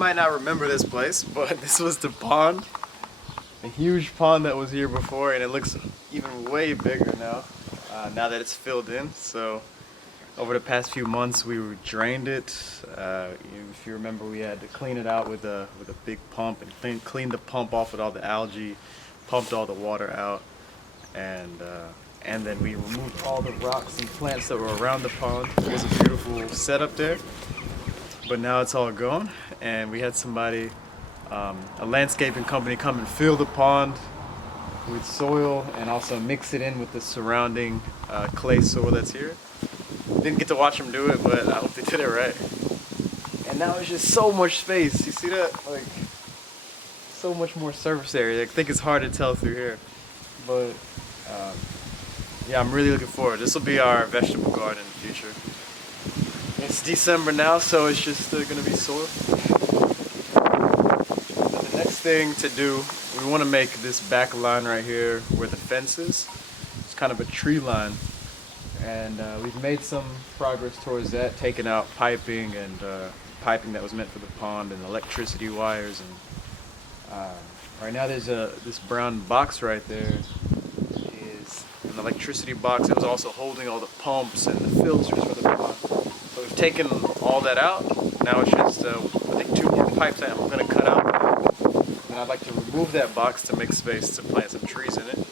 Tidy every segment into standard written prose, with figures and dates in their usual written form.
might not remember this place, but this was the pond. A huge pond that was here before, and it looks even way bigger now, now that it's filled in. So over the past few months, we drained it. If you remember, we had to clean it out with a big pump and clean the pump off with all the algae, pumped all the water out, and then we removed all the rocks and plants that were around the pond. It was a beautiful setup there, but now it's all gone, and we had somebody, a landscaping company, come and fill the pond with soil and also mix it in with the surrounding clay soil that's here. Didn't get to watch them do it, but I hope they did it right. And now it's just so much space. You see that? Like, so much more surface area. I think it's hard to tell through here, but yeah, I'm really looking forward. This will be our vegetable garden in the future. It's December now, so it's just gonna be soil. Now the next thing to do, we want to make this back line right here where the fence is. It's kind of a tree line, and we've made some progress towards that, taking out piping and piping that was meant for the pond and electricity wires. And right now there's this brown box right there is an electricity box. It was also holding all the pumps and the filters for the pond. So we've taken all that out. Now it's just I think 2 more pipes that I'm going to cut out. And I'd like to remove that box to make space to plant some trees in it.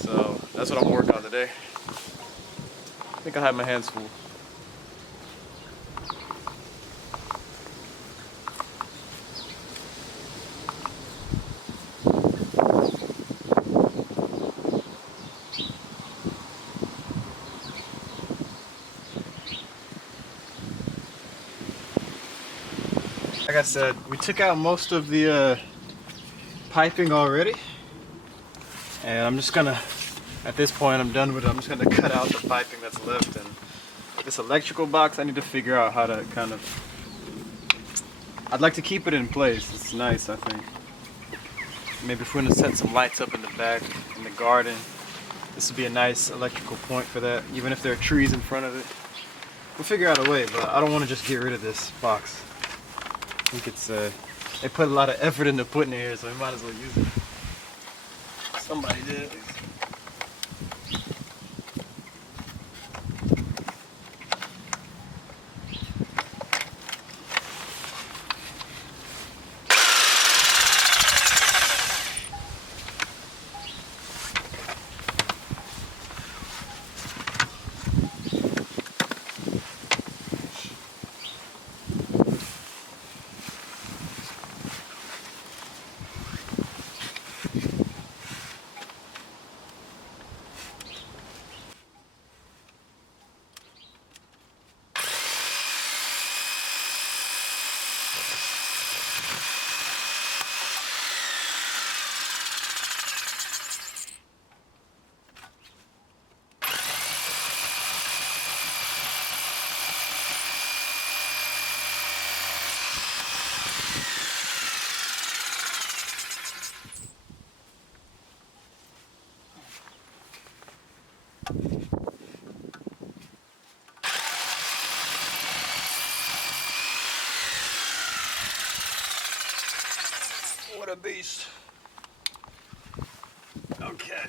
So that's what I'm working on today. I think I have my hands full. Like I said, we took out most of the piping already, and I'm just gonna, at this point I'm done with it, I'm just gonna cut out the piping that's left. And this electrical box, I need to figure out how to kind of, I'd like to keep it in place. It's nice, I think. Maybe if we're gonna set some lights up in the back, in the garden, this would be a nice electrical point for that, even if there are trees in front of it. We'll figure out a way, but I don't want to just get rid of this box. I think it's, they put a lot of effort into putting it here, so we might as well use it. Somebody did. What a beast. Okay.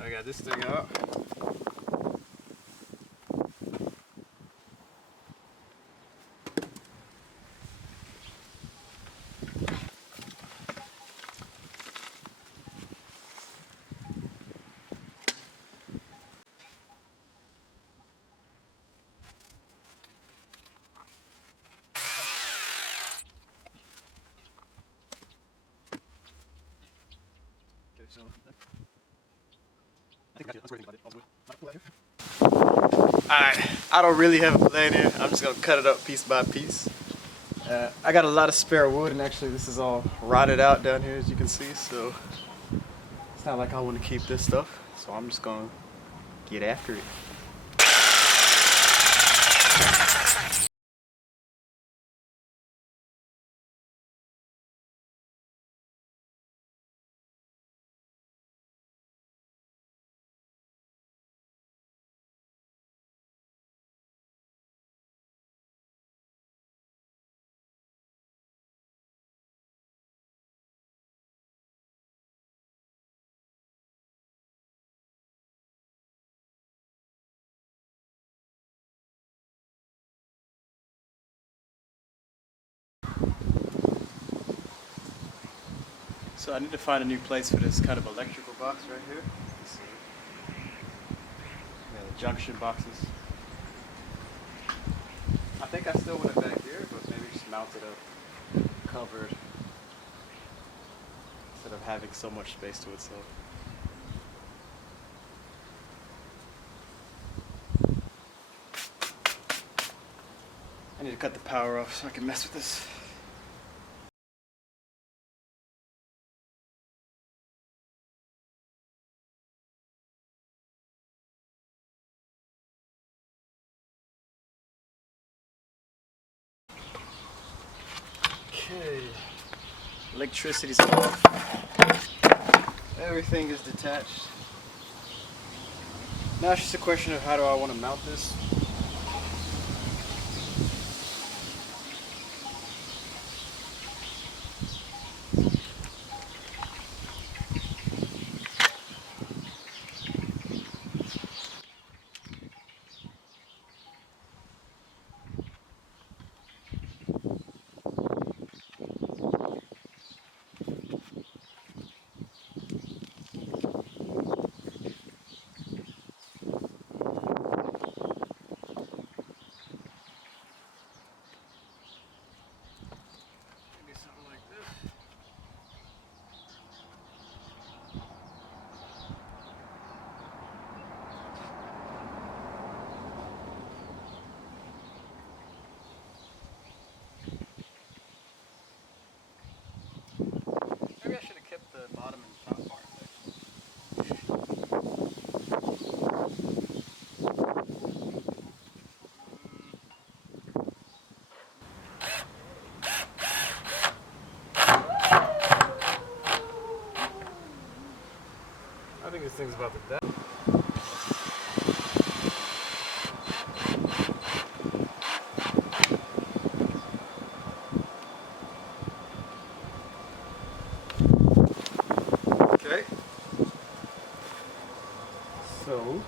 I got this thing out. Alright, I don't really have a plan here. I'm just gonna cut it up piece by piece. I got a lot of spare wood, and actually this is all rotted out down here, as you can see, so it's not like I want to keep this stuff, so I'm just gonna get after it. So I need to find a new place for this kind of electrical box right here. So, yeah, the junction boxes. I think I still want it back here, but maybe just mount it up covered instead of having so much space to itself. I need to cut the power off so I can mess with this. Okay, electricity's off. Everything is detached. Now it's just a question of how do I want to mount this. Maybe something like this. Maybe I should have kept the bottom and top part there. I think this thing's about to die. Okay. So,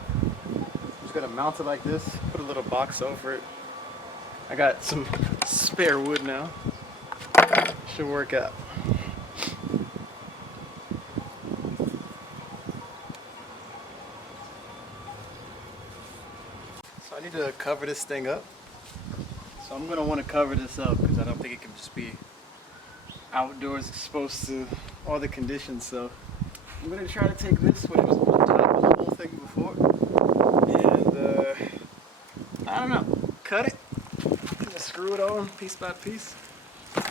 just gonna mount it like this, put a little box over it. I got some spare wood now. Should work out. So I need to cover this thing up. So I'm gonna want to cover this up because I don't think it can just be outdoors exposed to all the conditions. So I'm gonna try to take this, which was on top of the whole thing before, and I don't know, cut it, just screw it on piece by piece.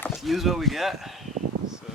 Just use what we got. So.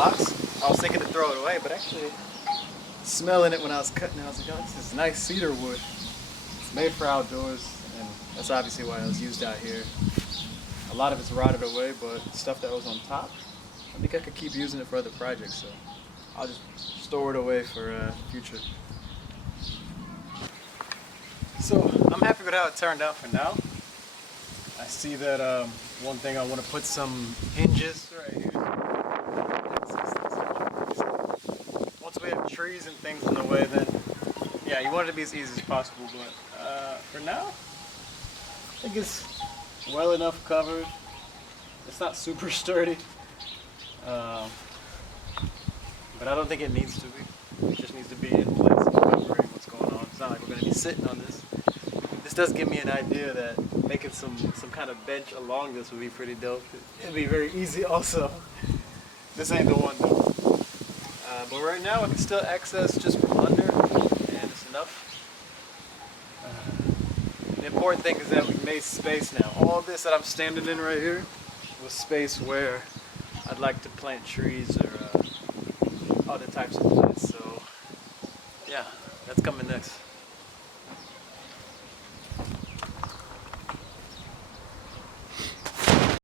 box. I was thinking to throw it away, but actually smelling it when I was cutting it, I was like, oh, this is nice cedar wood. It's made for outdoors, and that's obviously why it was used out here. A lot of it's rotted away, but stuff that was on top, I think I could keep using it for other projects, so I'll just store it away for the future. So I'm happy with how it turned out for now. I see that one thing I want to put some hinges right here. Once we have trees and things in the way, then yeah, you want it to be as easy as possible. But for now, I think it's well enough covered. It's not super sturdy, but I don't think it needs to be. It just needs to be in place and covering what's going on. It's not like we're going to be sitting on this. This does give me an idea that making some kind of bench along this would be pretty dope. It'd be very easy also. This ain't the one though. But right now I can still access just from under, and it's enough. The important thing is that we've made space now. All this that I'm standing in right here was space where I'd like to plant trees or other types of plants. So yeah, that's coming next.